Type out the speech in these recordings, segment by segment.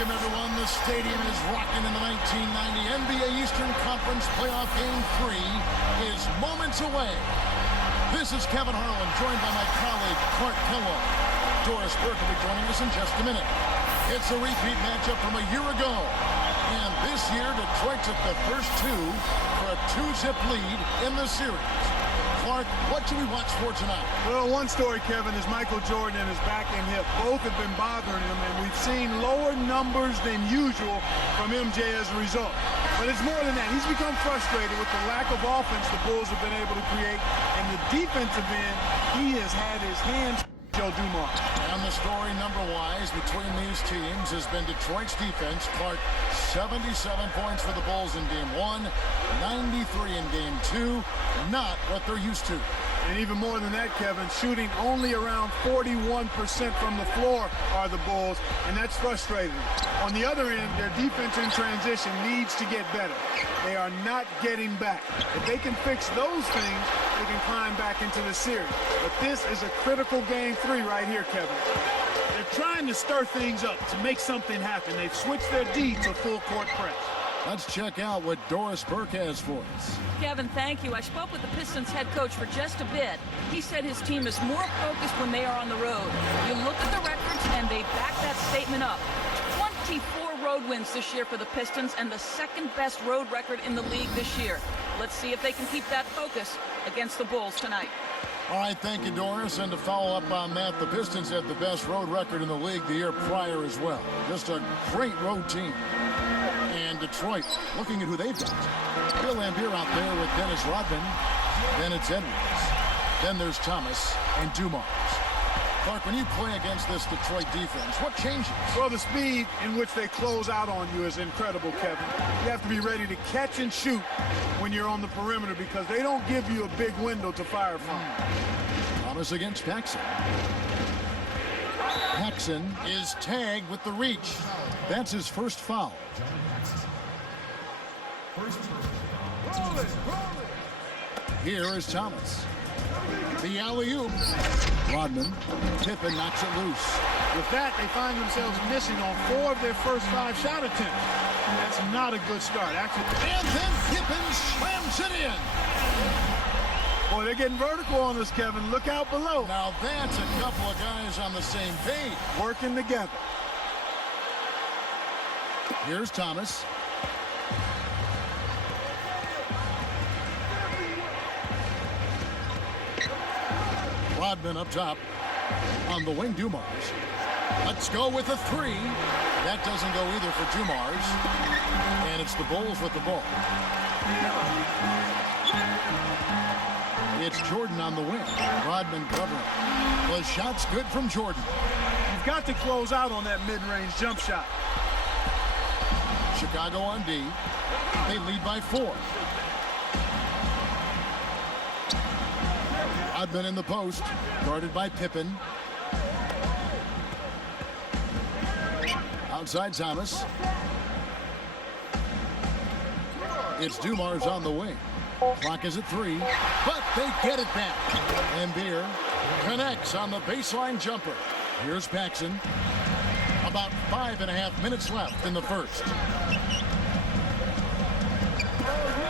Welcome, everyone. The stadium is rocking in the 1990 NBA Eastern Conference Playoff Game 3 is moments away. This is Kevin Harlan, joined by my colleague, Clark Kellogg. Doris Burke will be joining us in just a minute. It's a repeat matchup from a year ago. And this year, Detroit took the first two for a 2-zip lead in the series. Clark, what should we watch for tonight? Well, one story, Kevin, is Michael Jordan and his back and hip. Both have been bothering him, and we've seen lower numbers than usual from MJ as a result. But it's more than that. He's become frustrated with the lack of offense the Bulls have been able to create. And the defensive end, he has had his hands Joe Dumars. And the story number-wise between these teams has been Detroit's defense. Clark, 77 points for the Bulls in Game 1, 93 in Game 2. Not what they're used to. And even more than that, Kevin, shooting only around 41% from the floor are the Bulls, and that's frustrating. On the other end, their defense in transition needs to get better. They are not getting back. If they can fix those things, they can climb back into the series. But this is a critical Game 3 right here, Kevin. They're trying to stir things up to make something happen. They've switched their D to full court press. Let's check out what Doris Burke has for us. Kevin, thank you. I spoke with the Pistons head coach for just a bit. He said his team is more focused when they are on the road. You look at the records, and they back that statement up. 24 road wins this year for the Pistons, and the second-best road record in the league this year. Let's see if they can keep that focus against the Bulls tonight. All right, thank you, Doris. And to follow up on that, the Pistons had the best road record in the league the year prior as well. Just a great road team. And Detroit, looking at who they've got. Bill Laimbeer out there with Dennis Rodman. Then it's Edwards. Then there's Thomas and Dumars. Clark, when you play against this Detroit defense, what changes? Well, the speed in which they close out on you is incredible, Kevin. You have to be ready to catch and shoot when you're on the perimeter because they don't give you a big window to fire from. Thomas against Paxson. Paxson is tagged with the reach. That's his first foul. Here is Thomas. The alley-oop. Rodman. Pippen knocks it loose. With that, they find themselves missing on 4 of their first 5 shot attempts. That's not a good start. Actually, and then Pippen slams it in. Boy, they're getting vertical on us, Kevin. Look out below. Now that's a couple of guys on the same page. Working together. Here's Thomas. Rodman up top. On the wing, Dumars. Let's go with a 3. That doesn't go either for Dumars. And it's the Bulls with the ball. It's Jordan on the wing. Rodman covering. The shot's good from Jordan. You've got to close out on that mid-range jump shot. Chicago on D. They lead by 4. Rodman in the post, guarded by Pippen. Outside Thomas. It's Dumars on the wing. Clock is at 3, but they get it back. Laimbeer connects on the baseline jumper. Here's Paxson. About 5.5 minutes left in the first.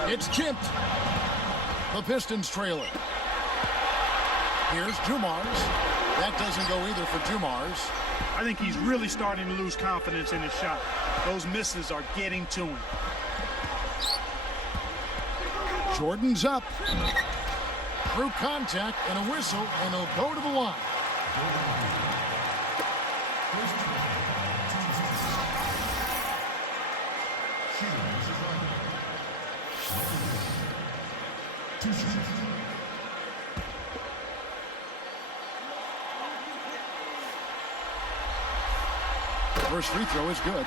It's chipped. The Pistons trailer. Here's Dumars. That doesn't go either for Dumars. I think he's really starting to lose confidence in his shot. Those misses are getting to him. Jordan's up. Through contact and a whistle, and he'll go to the line. First free throw is good.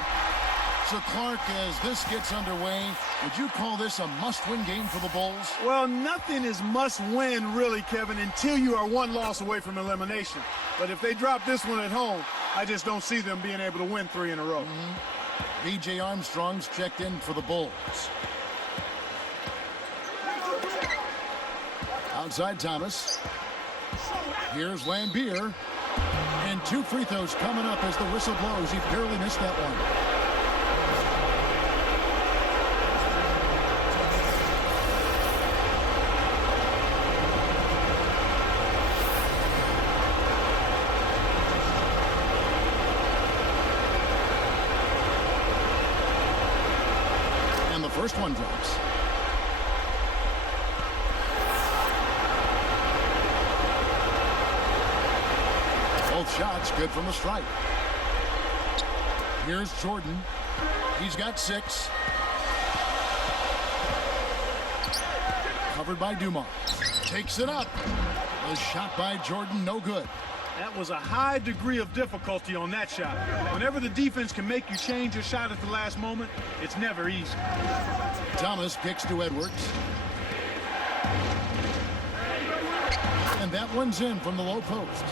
So, Clark, as this gets underway, would you call this a must-win game for the Bulls? Well, nothing is must-win, really, Kevin, until you are 1 loss away from elimination. But if they drop this one at home, I just don't see them being able to win 3 in a row. B.J. Armstrong's checked in for the Bulls. Outside Thomas. Here's Laimbeer. And 2 free throws coming up as the whistle blows. He barely missed that one. first one drops. Both shots good from the stripe. Here's Jordan. He's got 6. Covered by Dumars. Takes it up. The shot by Jordan, no good. That was a high degree of difficulty on that shot. Whenever the defense can make you change your shot at the last moment, it's never easy. Thomas kicks to Edwards. And that one's in from the low post.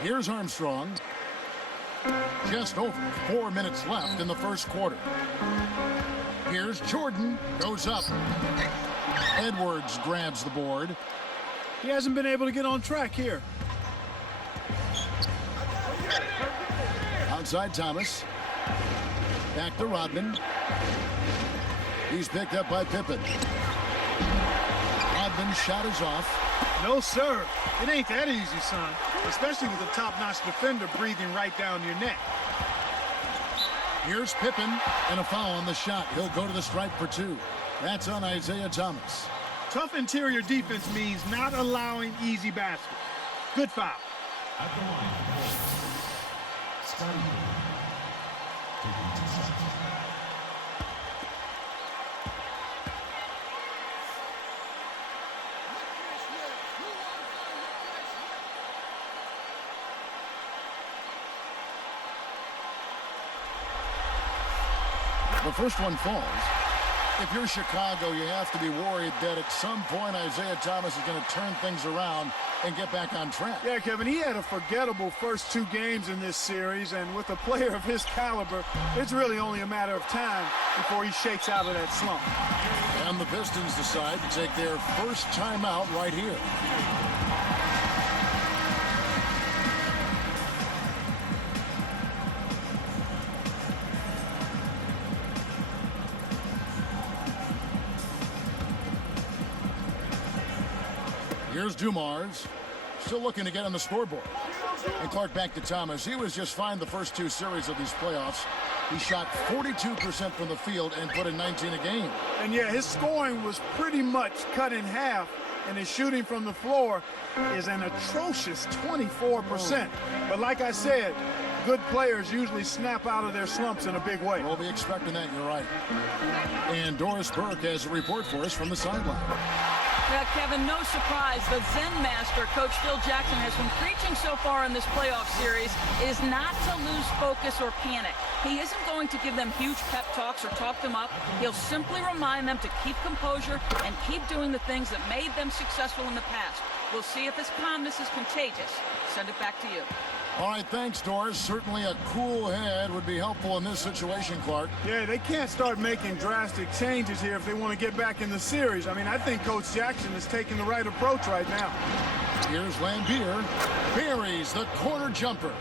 Here's Armstrong. Just over 4 minutes left in the first quarter. Here's Jordan. Goes up. Edwards grabs the board. He hasn't been able to get on track here. Outside Thomas. Back to Rodman. He's picked up by Pippen. Rodman's shot is off. No, sir. It ain't that easy, son. Especially with a top-notch defender breathing right down your neck. Here's Pippen, and a foul on the shot. He'll go to the stripe for 2. That's on Isaiah Thomas. Tough interior defense means not allowing easy baskets. Good foul. At the line, starting taking 2 shots. The first one falls. If you're Chicago, you have to be worried that at some point Isaiah Thomas is going to turn things around and get back on track. Yeah, Kevin, he had a forgettable first 2 games in this series, and with a player of his caliber, it's really only a matter of time before he shakes out of that slump. And the Pistons decide to take their first timeout right here. Here's Dumars, still looking to get on the scoreboard. And Clark back to Thomas. He was just fine the first 2 series of these playoffs. He shot 42% from the field and put in 19 a game. And yeah, his scoring was pretty much cut in half, and his shooting from the floor is an atrocious 24%. But like I said, good players usually snap out of their slumps in a big way. We'll be expecting that, you're right. And Doris Burke has a report for us from the sideline. Kevin, no surprise, the Zen master, Coach Phil Jackson, has been preaching so far in this playoff series is not to lose focus or panic. He isn't going to give them huge pep talks or talk them up. He'll simply remind them to keep composure and keep doing the things that made them successful in the past. We'll see if his calmness is contagious. Send it back to you. All right, thanks, Doris. Certainly a cool head would be helpful in this situation, Clark. Yeah, they can't start making drastic changes here if they want to get back in the series. I mean, I think Coach Jackson is taking the right approach right now. Here's Lambier. Buries the corner jumper.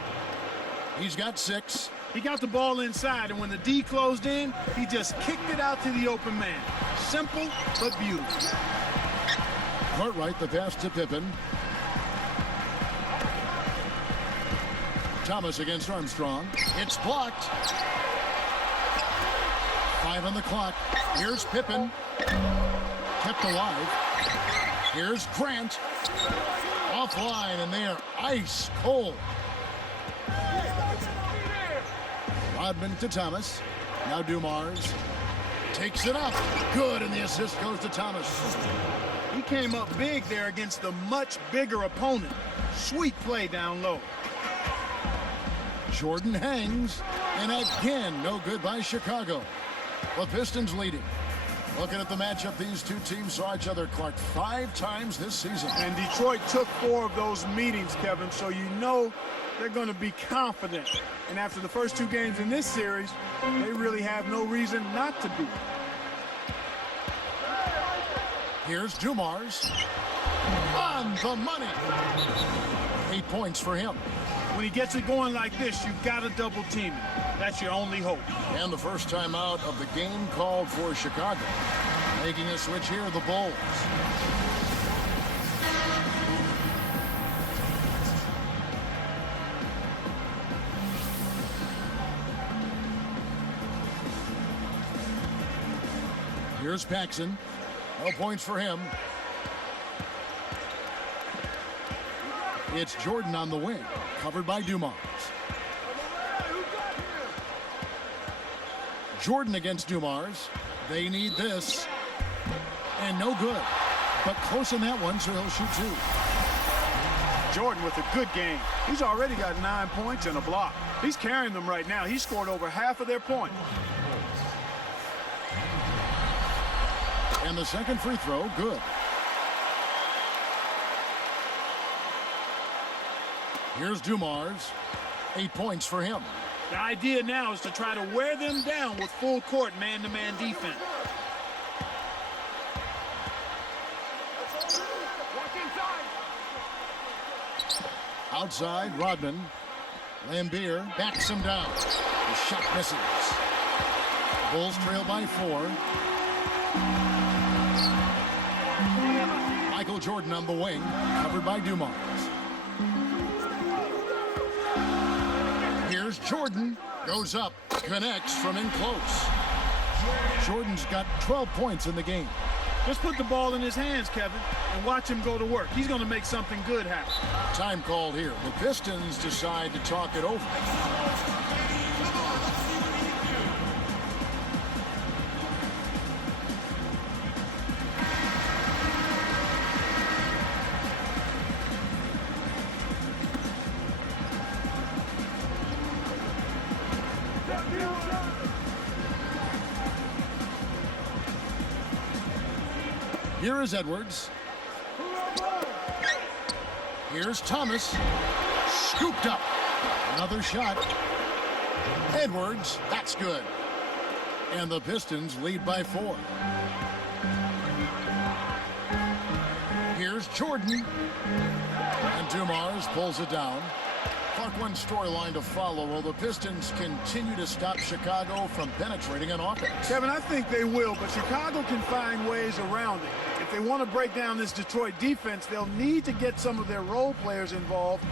He's got 6. He got the ball inside, and when the D closed in, he just kicked it out to the open man. Simple, but beautiful. Cartwright, the pass to Pippen. Thomas against Armstrong. It's blocked. 5 on the clock. Here's Pippen. Kept alive. Here's Grant. Offline, and they are ice cold. Rodman to Thomas. Now Dumars. Takes it up. Good, and the assist goes to Thomas. He came up big there against the much bigger opponent. Sweet play down low. Jordan hangs, and again, no good by Chicago. The Pistons leading. Looking at the matchup, these 2 teams saw each other, Clark, 5 times this season. And Detroit took 4 of those meetings, Kevin, so you know they're going to be confident. And after the first 2 games in this series, they really have no reason not to be. Here's Dumars. On the money. 8 points for him. When he gets it going like this, you've got to double team him. That's your only hope. And the first time out of the game called for Chicago. Making a switch here, the Bulls. Here's Paxson. No points for him. It's Jordan on the wing, covered by Dumars. Jordan against Dumars. They need this. And no good. But close in that one, so he'll shoot two. Jordan with a good game. He's already got 9 points and a block. He's carrying them right now. He scored over half of their points. And the second free throw, good. Here's Dumars. 8 points for him. The idea now is to try to wear them down with full court man-to-man defense. Outside, Rodman. Lambeer backs him down. The shot misses. Bulls trail by 4. Michael Jordan on the wing, covered by Dumars. Here's Jordan. Goes up, connects from in close. Jordan's got 12 points in the game. Just put the ball in his hands, Kevin, and watch him go to work. He's going to make something good happen. Time called here. The Pistons decide to talk it over. Here is Edwards. Here's Thomas. Scooped up. Another shot. Edwards. That's good. And the Pistons lead by 4. Here's Jordan. And Dumars pulls it down. Clark, one storyline to follow. Will the Pistons continue to stop Chicago from penetrating an offense? Kevin, I think they will, but Chicago can find ways around it. If they want to break down this Detroit defense, they'll need to get some of their role players involved.